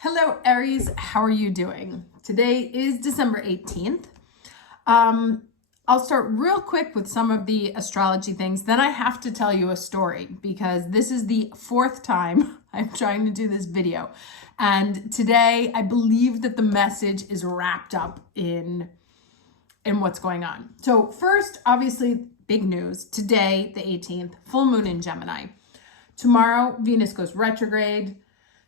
Hello, Aries. How are you doing? Today is December 18th. I'll start real quick with some of the astrology things. Then I have to tell you a story because this is the fourth time I'm trying to do this video. And today I believe that the message is wrapped up in what's going on. So first, obviously, big news. Today, the 18th, full moon in Gemini. Tomorrow, Venus goes retrograde.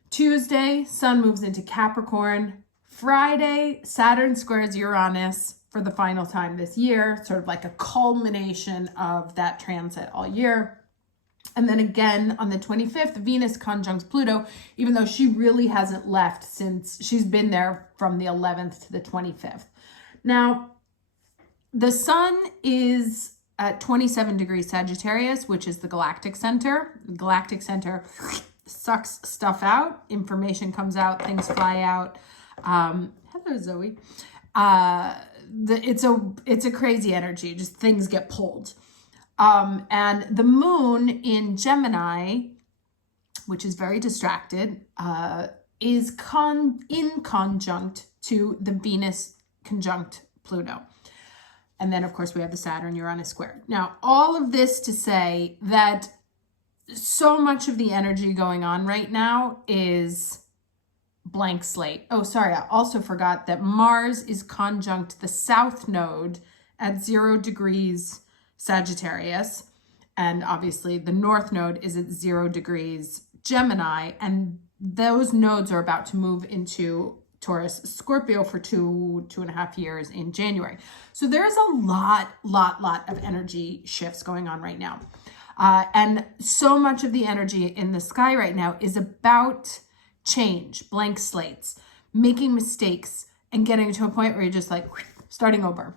Tuesday, Sun moves into Capricorn. Friday, Saturn squares Uranus for the final time this year, sort of like a culmination of that transit all year. And then again on the 25th, Venus conjuncts Pluto, even though she really hasn't left since she's been there from the 11th to the 25th. Now, the Sun is at 27 degrees Sagittarius, which is the Galactic Center. The Galactic Center sucks stuff out, information comes out, things fly out. Hello, Zoe. It's a crazy energy, just things get pulled. And the moon in Gemini, which is very distracted, is inconjunct to the Venus conjunct Pluto. And then, of course, we have the Saturn-Uranus square. Now, all of this to say that so much of the energy going on right now is blank slate. Oh, sorry, I also forgot that Mars is conjunct the South Node at 0 degrees Sagittarius. And obviously, the North Node is at 0 degrees Gemini. And those nodes are about to move into Taurus, Scorpio for two and a half years in January. So there's a lot of energy shifts going on right now. And so much of the energy in the sky right now is about change, blank slates, making mistakes, and getting to a point where you're just like starting over.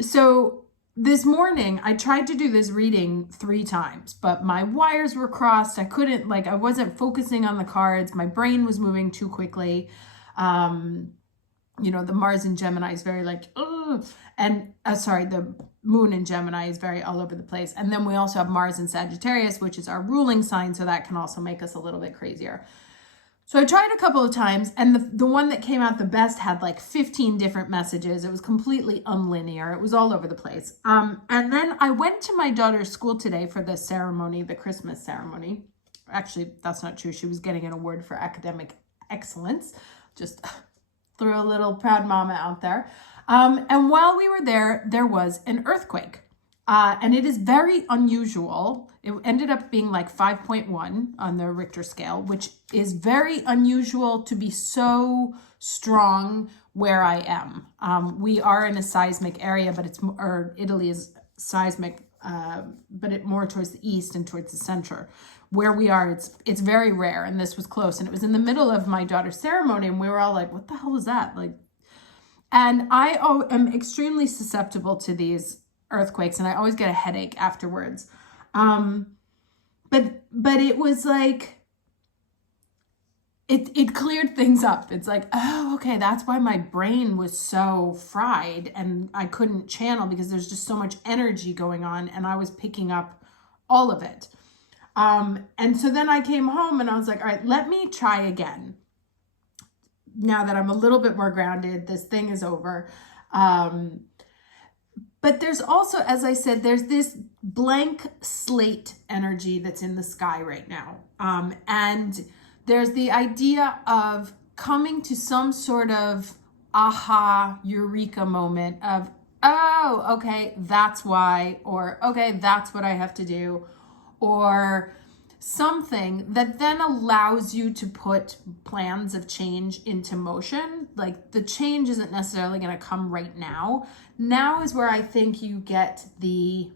So this morning, I tried to do this reading 3 times, but my wires were crossed. I wasn't focusing on the cards. My brain was moving too quickly. The Mars in Gemini is very the moon in Gemini is very all over the place. And then we also have Mars in Sagittarius, which is our ruling sign. So that can also make us a little bit crazier. So I tried a couple of times, and the one that came out the best had like 15 different messages. It was completely unlinear. It was all over the place. And then I went to my daughter's school today for the ceremony, the Christmas ceremony. Actually, that's not true. She was getting an award for academic excellence. Just threw a little proud mama out there. And while we were there, there was an earthquake. And it is very unusual. It ended up being like 5.1 on the Richter scale, which is very unusual to be so strong where I am. We are in a seismic area, but Italy is seismic, but it more towards the east and towards the center. Where we are, it's very rare, and this was close. And it was in the middle of my daughter's ceremony, and we were all like, what the hell was that? And I am extremely susceptible to these earthquakes, and I always get a headache afterwards. But it was like, it cleared things up. It's like, oh, okay, that's why my brain was so fried and I couldn't channel, because there's just so much energy going on, and I was picking up all of it. And so then I came home and I was like, all right, let me try again. Now that I'm a little bit more grounded, this thing is over. But there's also, as I said, there's this blank slate energy that's in the sky right now. And there's the idea of coming to some sort of aha, eureka moment of, oh, okay, that's why, or okay, that's what I have to do, or something that then allows you to put plans of change into motion. Like, the change isn't necessarily going to come right now. Now is where I think you get the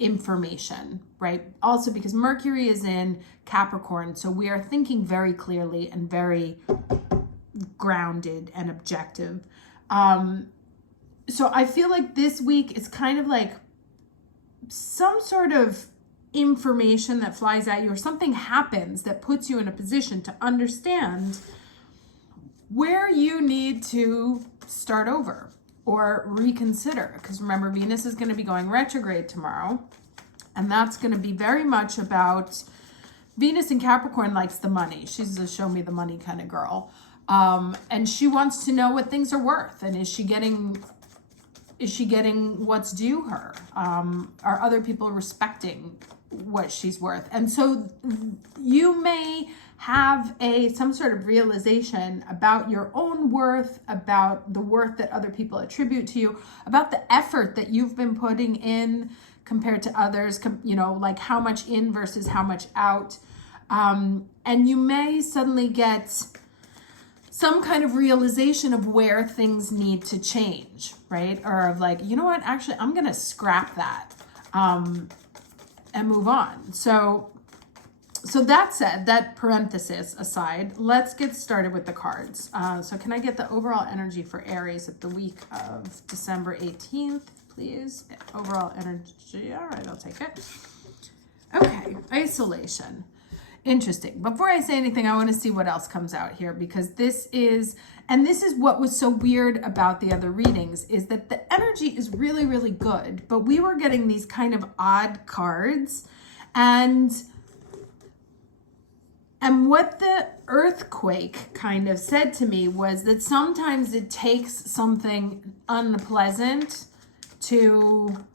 information, right? Also because Mercury is in Capricorn, so we are thinking very clearly and very grounded and objective. So I feel like this week is kind of like some sort of information that flies at you, or something happens that puts you in a position to understand where you need to start over or reconsider. Because remember, Venus is going to be going retrograde tomorrow, and that's going to be very much about Venus in Capricorn likes the money. She's a show me the money kind of girl. And she wants to know what things are worth. And is she getting what's due her? Are other people respecting what she's worth? And so you may have some sort of realization about your own worth, about the worth that other people attribute to you, about the effort that you've been putting in compared to others, like how much in versus how much out. And you may suddenly get some kind of realization of where things need to change, right? Or of like, you know what, actually, I'm going to scrap that and move on. So that said, that parenthesis aside, let's get started with the cards. So can I get the overall energy for Aries at the week of December 18th, please? Overall energy. All right, I'll take it. Okay, isolation. Interesting. Before I say anything, I want to see what else comes out here, because this is what was so weird about the other readings, is that the energy is really, really good, but we were getting these kind of odd cards. And what the earthquake kind of said to me was that sometimes it takes something unpleasant to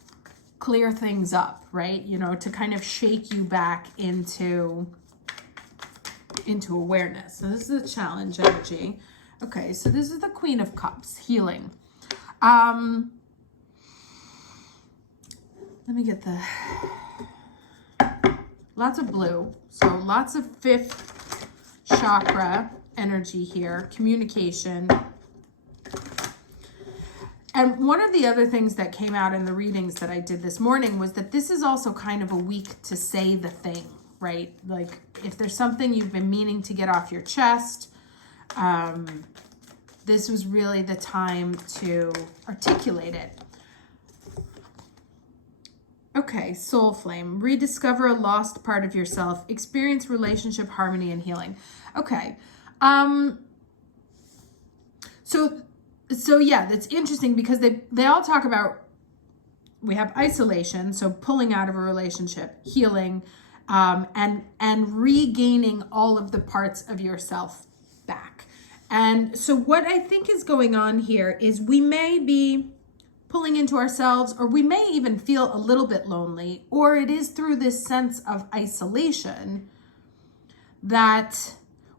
clear things up, right? To kind of shake you back into awareness. So this is a challenge energy. Okay, so this is the Queen of Cups, healing. Let me get lots of blue. So lots of fifth chakra energy here, communication. And one of the other things that came out in the readings that I did this morning was that this is also kind of a week to say the thing, right? Like if there's something you've been meaning to get off your chest, this was really the time to articulate it. Okay, soul flame, rediscover a lost part of yourself, experience relationship harmony and healing. Okay. So yeah, that's interesting because they all talk about, we have isolation, so pulling out of a relationship, healing, and regaining all of the parts of yourself back. And so what I think is going on here is we may be pulling into ourselves, or we may even feel a little bit lonely, or it is through this sense of isolation that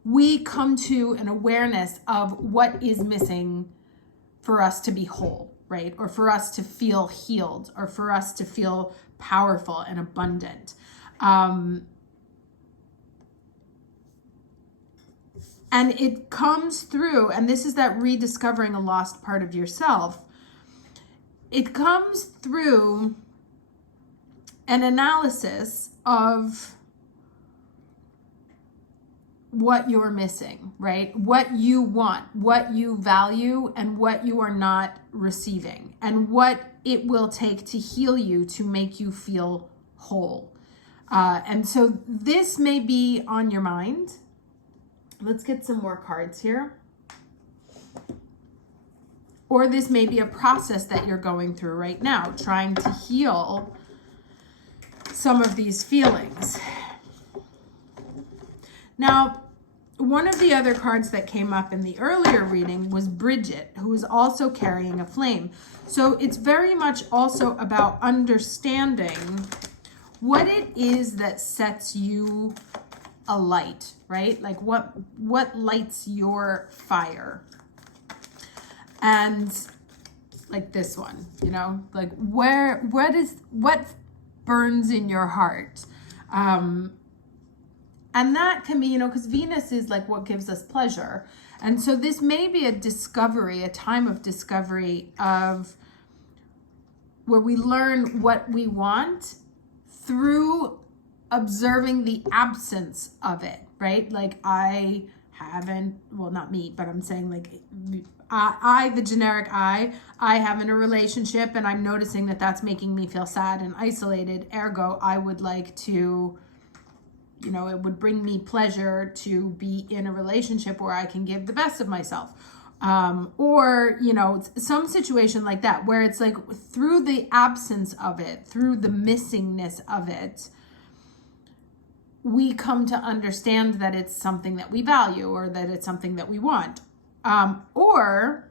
we come to an awareness of what is missing for us to be whole, right? Or for us to feel healed, or for us to feel powerful and abundant. And it comes through, and this is that rediscovering a lost part of yourself. It comes through an analysis of what you're missing, right? What you want, what you value, and what you are not receiving, and what it will take to heal you to make you feel whole. And so this may be on your mind. Let's get some more cards here. Or this may be a process that you're going through right now, trying to heal some of these feelings. Now, one of the other cards that came up in the earlier reading was Bridget, who is also carrying a flame. So it's very much also about understanding what it is that sets you alight, right? Like what lights your fire. And like this one, like what burns in your heart. And that can be, because Venus is like what gives us pleasure. And so this may be a discovery, a time of discovery of where we learn what we want through observing the absence of it, right? Like I haven't, well, not me, but I'm saying like I, the generic I have in a relationship, and I'm noticing that that's making me feel sad and isolated. Ergo, I would like to, it would bring me pleasure to be in a relationship where I can give the best of myself. Or, some situation like that, where it's like through the absence of it, through the missingness of it, we come to understand that it's something that we value or that it's something that we want. Or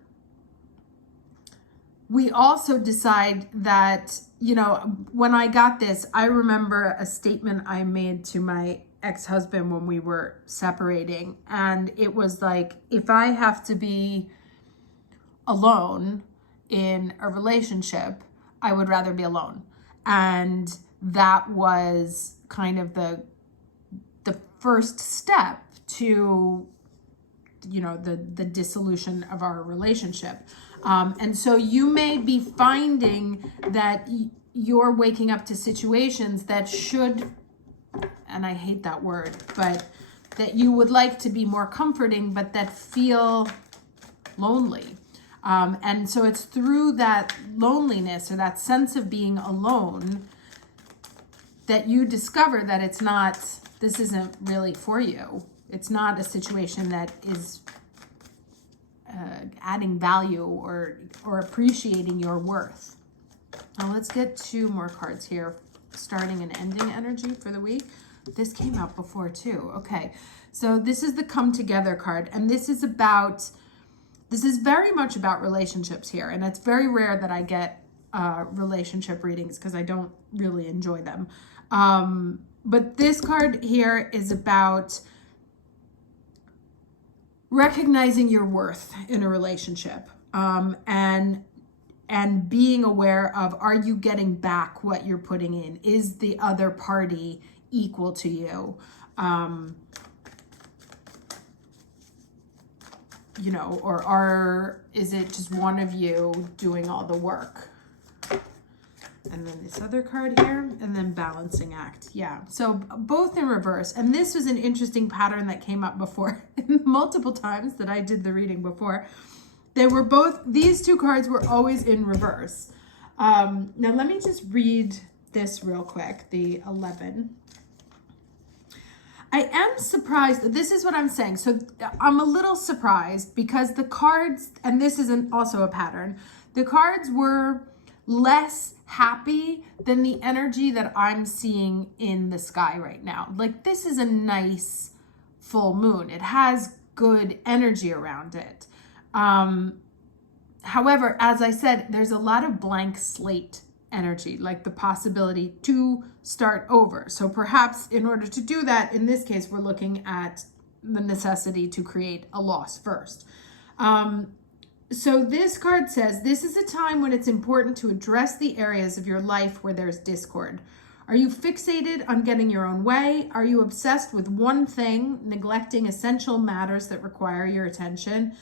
we also decide that, you know, when I got this, I remember a statement I made to my ex-husband when we were separating. And it was like, if I have to be alone in a relationship, I would rather be alone. And that was kind of the first step to, you know, the dissolution of our relationship. And so you may be finding that you're waking up to situations that should, and I hate that word, but that you would like to be more comforting, but that feel lonely. And so it's through that loneliness or that sense of being alone that you discover that it's not, this isn't really for you. It's not a situation that is adding value or appreciating your worth. Now let's get 2 more cards here, starting and ending energy for the week. This came out before too. Okay, so this is the come together card, and this is very much about relationships here, and it's very rare that I get relationship readings because I don't really enjoy them. But this card here is about recognizing your worth in a relationship, and being aware of, are you getting back what you're putting in? Is the other party equal to you? You know, or is it just one of you doing all the work? And then this other card here, and then balancing act. Yeah, so both in reverse. And this was an interesting pattern that came up before, multiple times that I did the reading before. They were both, these 2 cards were always in reverse. Now let me just read this real quick, the 11. I am surprised, this is what I'm saying. So I'm a little surprised because the cards, and this isn't also a pattern, the cards were less happy than the energy that I'm seeing in the sky right now. Like, this is a nice full moon. It has good energy around it. However, as I said, there's a lot of blank slate energy, like the possibility to start over. So perhaps in order to do that, in this case, we're looking at the necessity to create a loss first. So this card says, this is a time when it's important to address the areas of your life where there's discord. Are you fixated on getting your own way? Are you obsessed with one thing, neglecting essential matters that require your attention?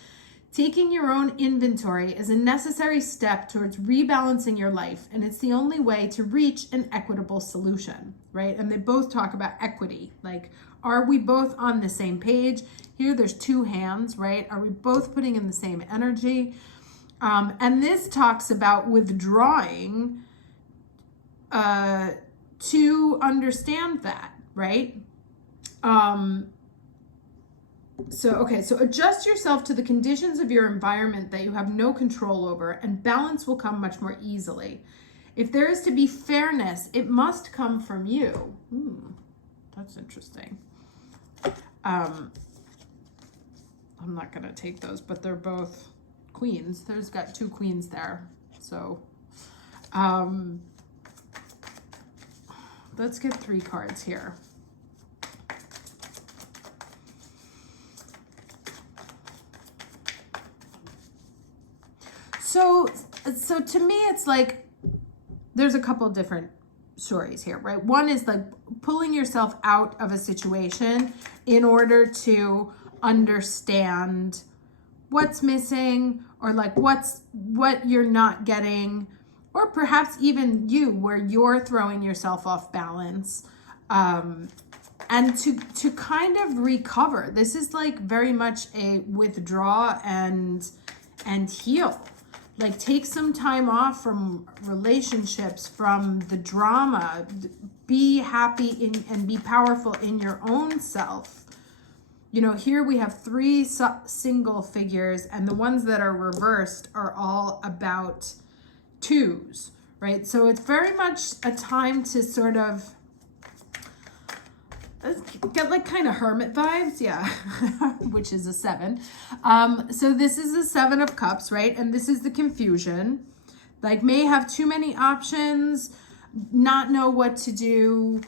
Taking your own inventory is a necessary step towards rebalancing your life, and it's the only way to reach an equitable solution, right? And they both talk about equity. Like, are we both on the same page? Here, there's 2 hands, right? Are we both putting in the same energy? And this talks about withdrawing to understand that, right? So adjust yourself to the conditions of your environment that you have no control over, and balance will come much more easily. If there is to be fairness, it must come from you. That's interesting. I'm not going to take those, but they're both queens. There's got 2 queens there. So let's get 3 cards here. So to me, it's like there's a couple different stories here, right? One is like pulling yourself out of a situation in order to understand what's missing, or like what you're not getting, or perhaps even where you're throwing yourself off balance, and to kind of recover. This is like very much a withdraw and heal. Like, take some time off from relationships, from the drama. Be happy and be powerful in your own self. You know, here we have 3 single figures, and the ones that are reversed are all about 2s, right? So it's very much a time to sort of Get like kind of hermit vibes, yeah, which is a 7. So this is the 7 of Cups, right? And this is the confusion. Like, may have too many options, not know what to do.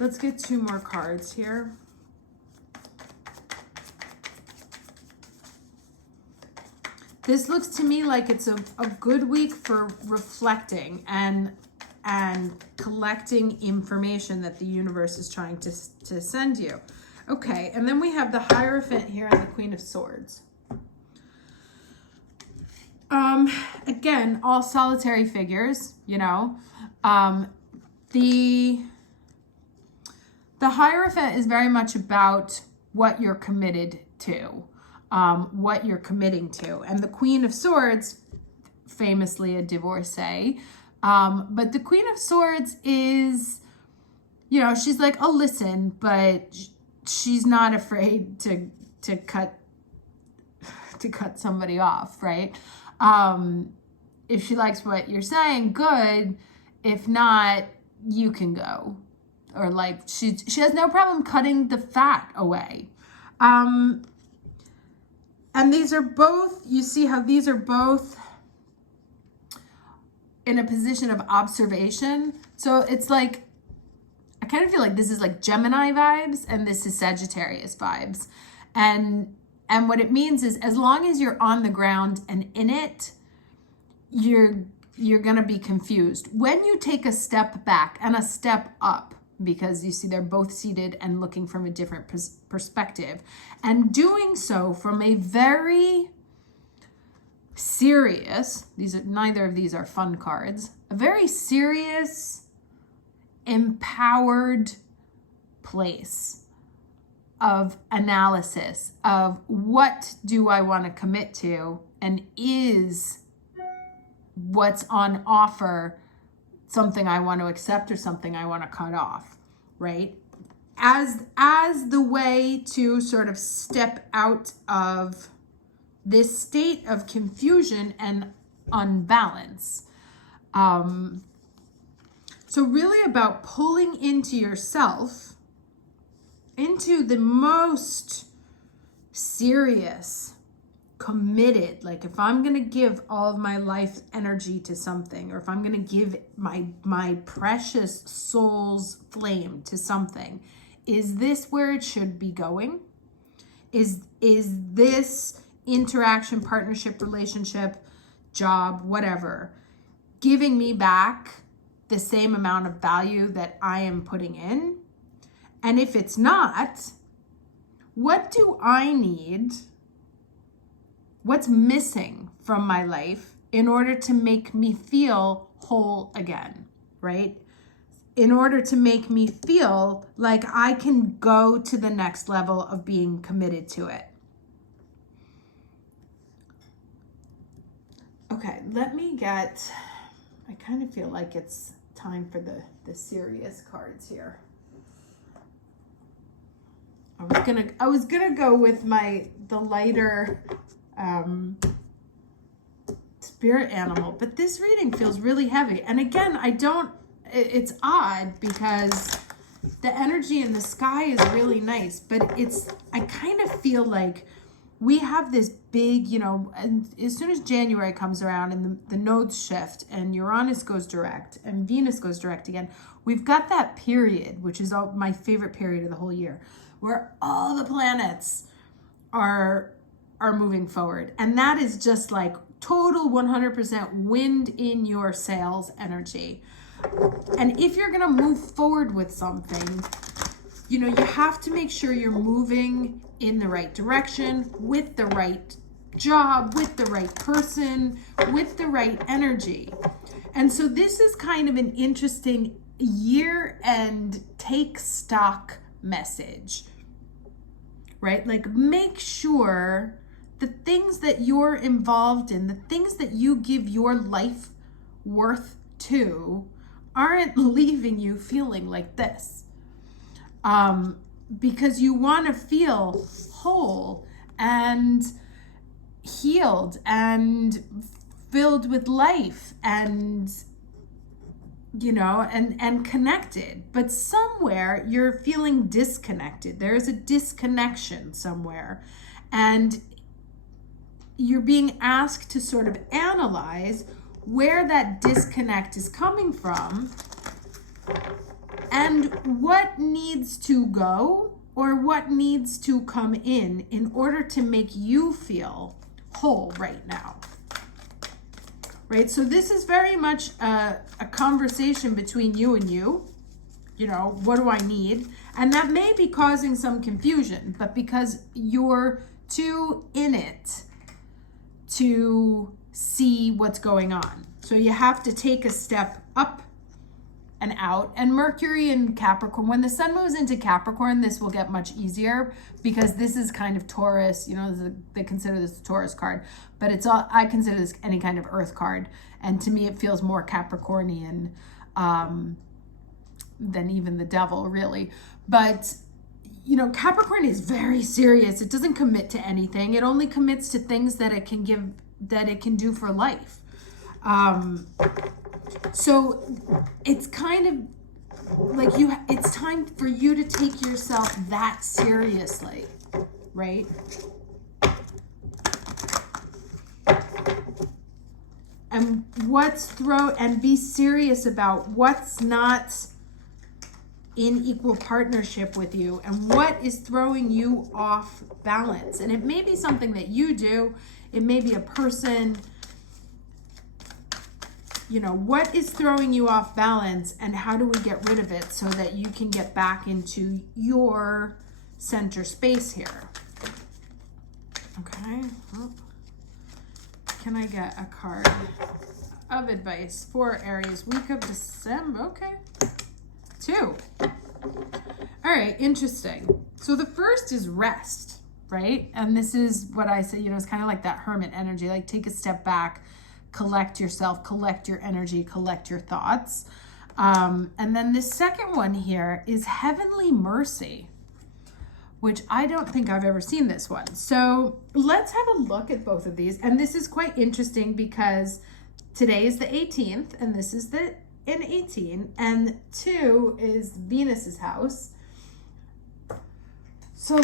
Let's get 2 more cards here. This looks to me like it's a good week for reflecting and collecting information that the universe is trying to send you. Okay, and then we have the Hierophant here and the Queen of Swords. Again, all solitary figures, you know. The Hierophant is very much about what you're committed to, what you're committing to. And the Queen of Swords, famously a divorcee, but the Queen of Swords is, you know, she's like, oh, listen, but she's not afraid to cut somebody off, right? If she likes what you're saying, good. If not, you can go. Or like, she has no problem cutting the fat away. And these are both, you see how these are both in a position of observation. So it's like, I kind of feel like this is like Gemini vibes and this is Sagittarius vibes. And what it means is, as long as you're on the ground and in it, you're going to be confused. When you take a step back and a step up, because you see they're both seated and looking from a different perspective, and doing so from a very serious, neither of these are fun cards, a very serious, empowered place of analysis of what do I want to commit to, and is what's on offer something I want to accept or something I want to cut off, right? As the way to sort of step out of this state of confusion and unbalance. So really about pulling into yourself, into the most serious, committed, like if I'm going to give all of my life energy to something, or if I'm going to give my precious soul's flame to something, is this where it should be going? Is this interaction, partnership, relationship, job, whatever, giving me back the same amount of value that I am putting in? And if it's not, what do I need? What's missing from my life in order to make me feel whole again, right? In order to make me feel like I can go to the next level of being committed to it. Okay, I kind of feel like it's time for the serious cards here. I was gonna go with the lighter spirit animal, but this reading feels really heavy. And again, it's odd because the energy in the sky is really nice, but I kind of feel like we have this big, and as soon as January comes around and the nodes shift and Uranus goes direct and Venus goes direct again, we've got that period, which is my favorite period of the whole year, where all the planets are moving forward. And that is just like total 100% wind in your sails energy. And if you're going to move forward with something, you have to make sure you're moving in the right direction, with the right job, with the right person, with the right energy. And so this is kind of an interesting year-end take stock message, right? Like, make sure the things that you're involved in, the things that you give your life worth to, aren't leaving you feeling like this. Because you want to feel whole and healed and filled with life and and connected, but somewhere you're feeling disconnected. There is a disconnection somewhere, and you're being asked to sort of analyze where that disconnect is coming from and what needs to go or what needs to come in order to make you feel whole right now. Right? So this is very much a conversation between you and you. What do I need? And that may be causing some confusion, but because you're too in it to see what's going on. So you have to take a step up and out. And Mercury in Capricorn, when the sun moves into Capricorn, this will get much easier because this is kind of Taurus, they consider this a Taurus card, but I consider this any kind of earth card. And to me, it feels more Capricornian than even the devil, really. But Capricorn is very serious. It doesn't commit to anything. It only commits to things that it can do for life. So it's kind of like it's time for you to take yourself that seriously, right? And and be serious about what's not in equal partnership with you and what is throwing you off balance. And it may be something that you do. It may be a person. What is throwing you off balance and how do we get rid of it so that you can get back into your center space here? Okay. Well, can I get a card of advice for Aries week of December? Okay. 2. All right. Interesting. So the first is rest, right? And this is what I say, it's kind of like that hermit energy, like take a step back, collect yourself, collect your energy, collect your thoughts. And then the second one here is heavenly mercy, which I don't think I've ever seen this one. So let's have a look at both of these. And this is quite interesting because today is the 18th and this is in 18 and 2 is Venus's house. So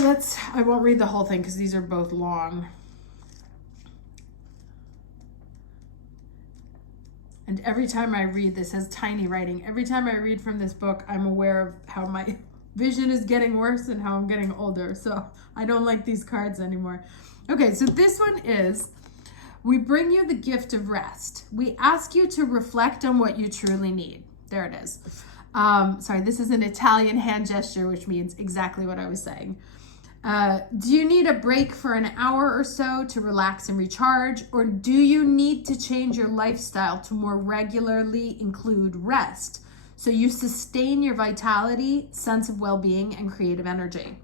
I won't read the whole thing because these are both long. And every time I read, this has tiny writing. Every time I read from this book, I'm aware of how my vision is getting worse and how I'm getting older. So I don't like these cards anymore. Okay, so this one is, we bring you the gift of rest. We ask you to reflect on what you truly need. There it is. Sorry, this is an Italian hand gesture, which means exactly what I was saying. Do you need a break for an hour or so to relax and recharge? Or do you need to change your lifestyle to more regularly include rest so you sustain your vitality, sense of well-being, and creative energy?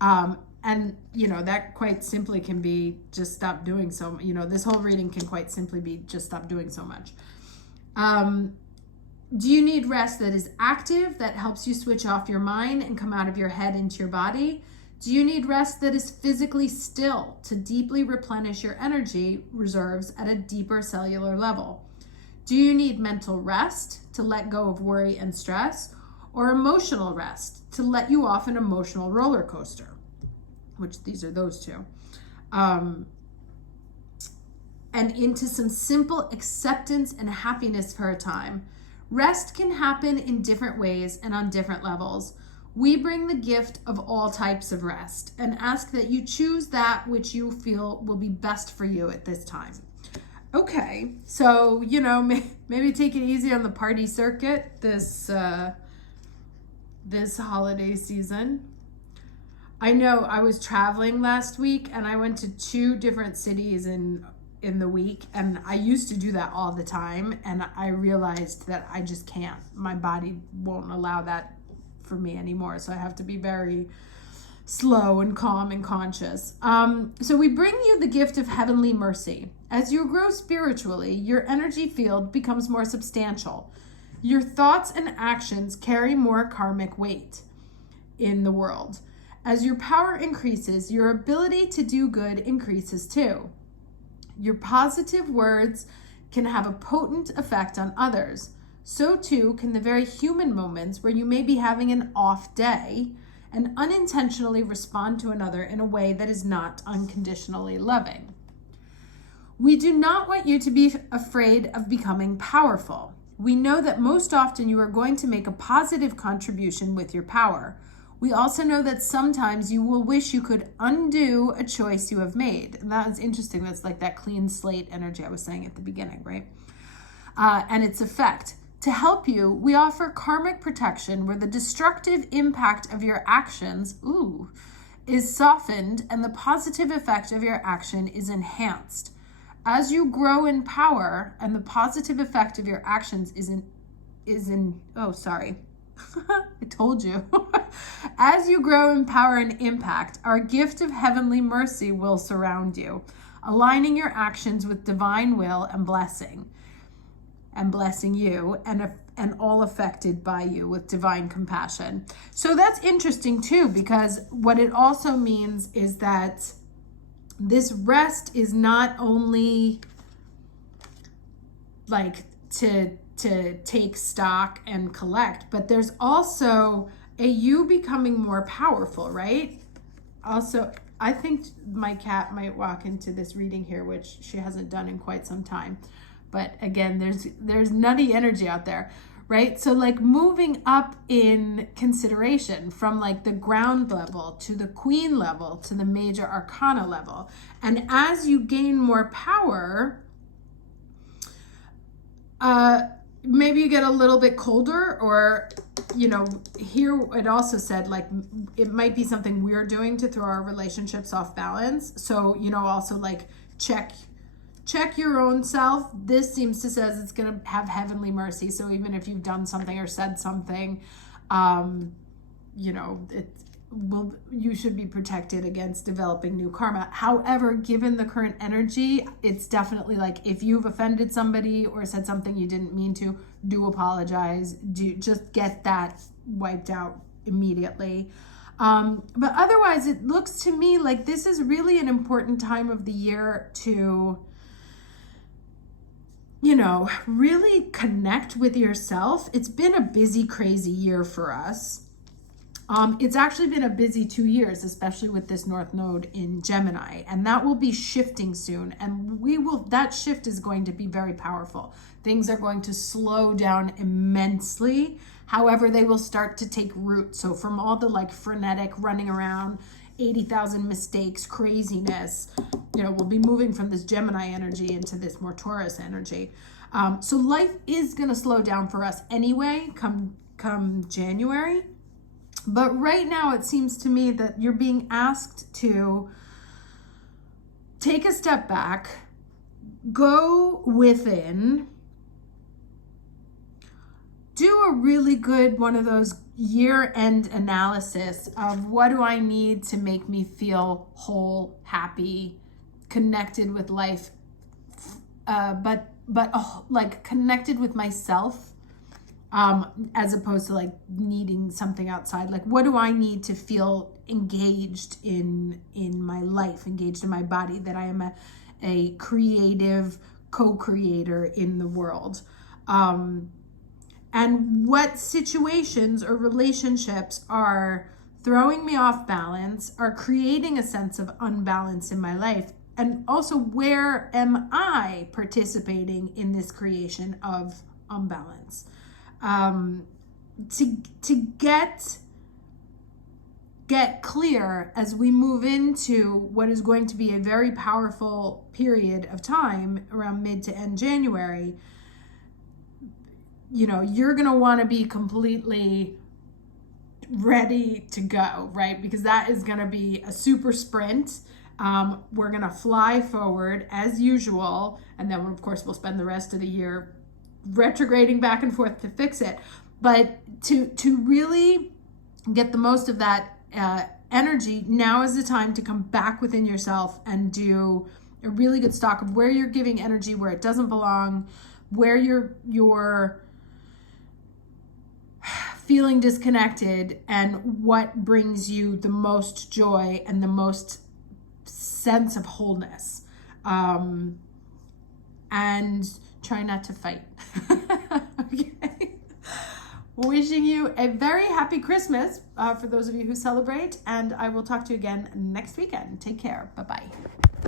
And, that quite simply can be just stop doing so. This whole reading can quite simply be just stop doing so much. Do you need rest that is active, that helps you switch off your mind and come out of your head into your body? Do you need rest that is physically still to deeply replenish your energy reserves at a deeper cellular level? Do you need mental rest to let go of worry and stress, or emotional rest to let you off an emotional roller coaster? Which these are those two. And into some simple acceptance and happiness for a time. Rest can happen in different ways and on different levels. We bring the gift of all types of rest and ask that you choose that which you feel will be best for you at this time. Okay, so, maybe take it easy on the party circuit this holiday season. I know I was traveling last week and I went to 2 different cities in the week, and I used to do that all the time, and I realized that I just can't. My body won't allow that for me anymore, so I have to be very slow and calm and conscious. So we bring you the gift of heavenly mercy. As you grow spiritually, your energy field becomes more substantial. Your thoughts and actions carry more karmic weight in the world. As your power increases, your ability to do good increases too. Your positive words can have a potent effect on others. so too can the very human moments where you may be having an off day and unintentionally respond to another in a way that is not unconditionally loving. We do not want you to be afraid of becoming powerful. We know that most often you are going to make a positive contribution with your power. We also know that sometimes you will wish you could undo a choice you have made. And that is interesting. That's like that clean slate energy I was saying at the beginning, right? And its effect. To help you, we offer karmic protection where the destructive impact of your actions, is softened and the positive effect of your action is enhanced. As you grow in power and the positive effect of your actions I told you. As you grow in power and impact, our gift of heavenly mercy will surround you, aligning your actions with divine will and blessing you and all affected by you with divine compassion. So that's interesting too, because what it also means is that this rest is not only like to take stock and collect, but there's also a you becoming more powerful, right? Also, I think my cat might walk into this reading here, which she hasn't done in quite some time. But again, there's nutty energy out there, right? So like moving up in consideration from like the ground level to the queen level to the major arcana level. And as you gain more power, maybe you get a little bit colder, or, here it also said like it might be something we're doing to throw our relationships off balance. So, also like check your own self. This seems to says it's going to have heavenly mercy. So even if you've done something or said something, you should be protected against developing new karma. However, given the current energy, it's definitely like if you've offended somebody or said something you didn't mean to, do apologize. Just get that wiped out immediately. But otherwise, it looks to me like this is really an important time of the year to, really connect with yourself. It's been a busy, crazy year for us. It's actually been a busy 2 years, especially with this North Node in Gemini, and that will be shifting soon. And that shift is going to be very powerful. Things are going to slow down immensely. However, they will start to take root. So from all the like frenetic running around, 80,000 mistakes, craziness, we'll be moving from this Gemini energy into this more Taurus energy. So life is going to slow down for us anyway, come January. But right now, it seems to me that you're being asked to take a step back, go within, do a really good one of those year-end analysis of what do I need to make me feel whole, happy, connected with life, but like connected with myself. As opposed to like needing something outside. Like, what do I need to feel engaged in my life, engaged in my body, that I am a creative co-creator in the world? And what situations or relationships are throwing me off balance, are creating a sense of unbalance in my life? And also, where am I participating in this creation of unbalance? To get clear as we move into what is going to be a very powerful period of time around mid to end January, you're going to want to be completely ready to go, right? Because that is going to be a super sprint. We're going to fly forward as usual. And then, of course, we'll spend the rest of the year retrograding back and forth to fix it. But to really get the most of that energy, now is the time to come back within yourself and do a really good stock of where you're giving energy, where it doesn't belong, where you're feeling disconnected, and what brings you the most joy and the most sense of wholeness. And try not to fight. Okay. Wishing you a very happy Christmas for those of you who celebrate, and I will talk to you again next weekend. Take care. Bye-bye.